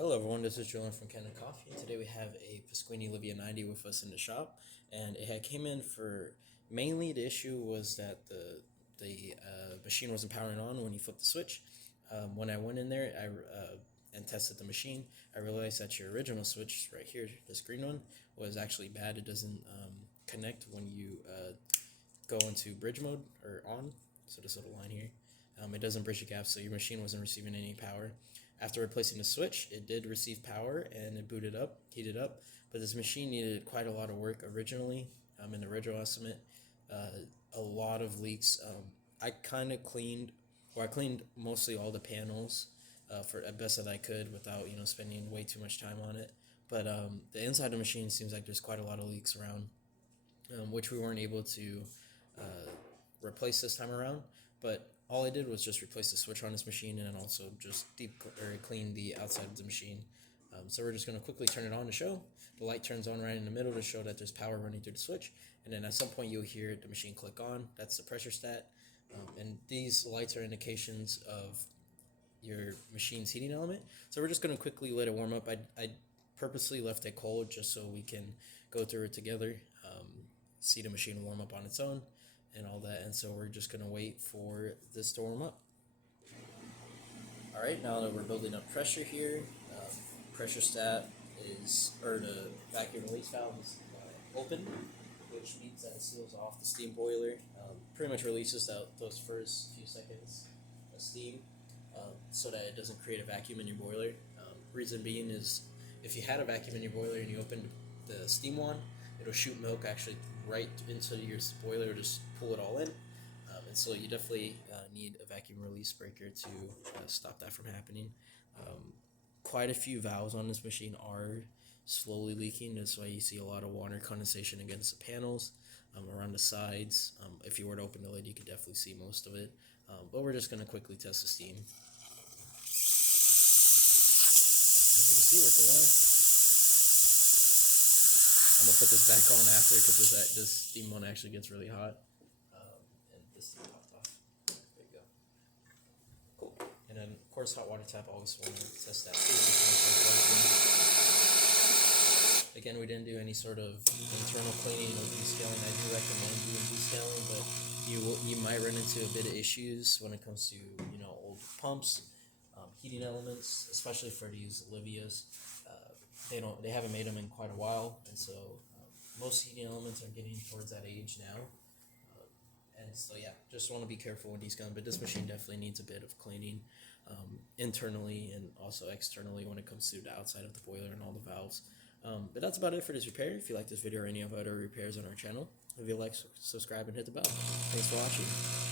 Hello everyone, this is Julian from Kanen Coffee. Today we have a Pasquini Livia 90 with us in the shop, and it had came in for mainly the issue was that the machine wasn't powering on when you flipped the switch. When I went in there and tested the machine, I realized that your original switch right here, this green one, was actually bad. It doesn't connect when you go into bridge mode or on. So this little line here, it doesn't bridge the gap, so your machine wasn't receiving any power. After replacing the switch, it did receive power and it booted up, heated up, but this machine needed quite a lot of work originally. In the original estimate, a lot of leaks. I cleaned mostly all the panels for as best that I could without spending way too much time on it. But the inside of the machine seems like there's quite a lot of leaks around, which we weren't able to replace this time around. But all I did was just replace the switch on this machine and then also just clean the outside of the machine. So we're just going to quickly turn it on to show. The light turns on right in the middle to show that there's power running through the switch. And then at some point you'll hear the machine click on. That's the pressure stat. And these lights are indications of your machine's heating element. So we're just going to quickly let it warm up. I purposely left it cold just so we can go through it together, see the machine warm up on its own and all that, and so we're just going to wait for this to warm up. Alright, now that we're building up pressure here, pressure stat is, or the vacuum release valve is open, which means that it seals off the steam boiler, pretty much releases those first few seconds of steam, so that it doesn't create a vacuum in your boiler. Reason being is, if you had a vacuum in your boiler and you opened the steam one, it'll shoot milk actually right into your boiler, just pull it all in. And so you definitely need a vacuum release breaker to stop that from happening. Quite a few valves on this machine are slowly leaking. That's why you see a lot of water condensation against the panels, around the sides. If you were to open the lid, you could definitely see most of it. But we're just going to quickly test the steam. As you can see, working well. I'm going to put this back on after because this steam one actually gets really hot. And this steam popped off. There you go. Cool. And then, of course, hot water tap, always want to test that too. Again, we didn't do any sort of internal cleaning or descaling. I do recommend doing descaling, but you might run into a bit of issues when it comes to old pumps, heating elements, especially for these Livias. They haven't made them in quite a while, and so most heating elements are getting towards that age now. And so yeah, just want to be careful with these guns. But this machine definitely needs a bit of cleaning, internally and also externally when it comes to the outside of the boiler and all the valves. But that's about it for this repair. If you like this video or any of our other repairs on our channel, if you like, subscribe and hit the bell. Thanks for watching.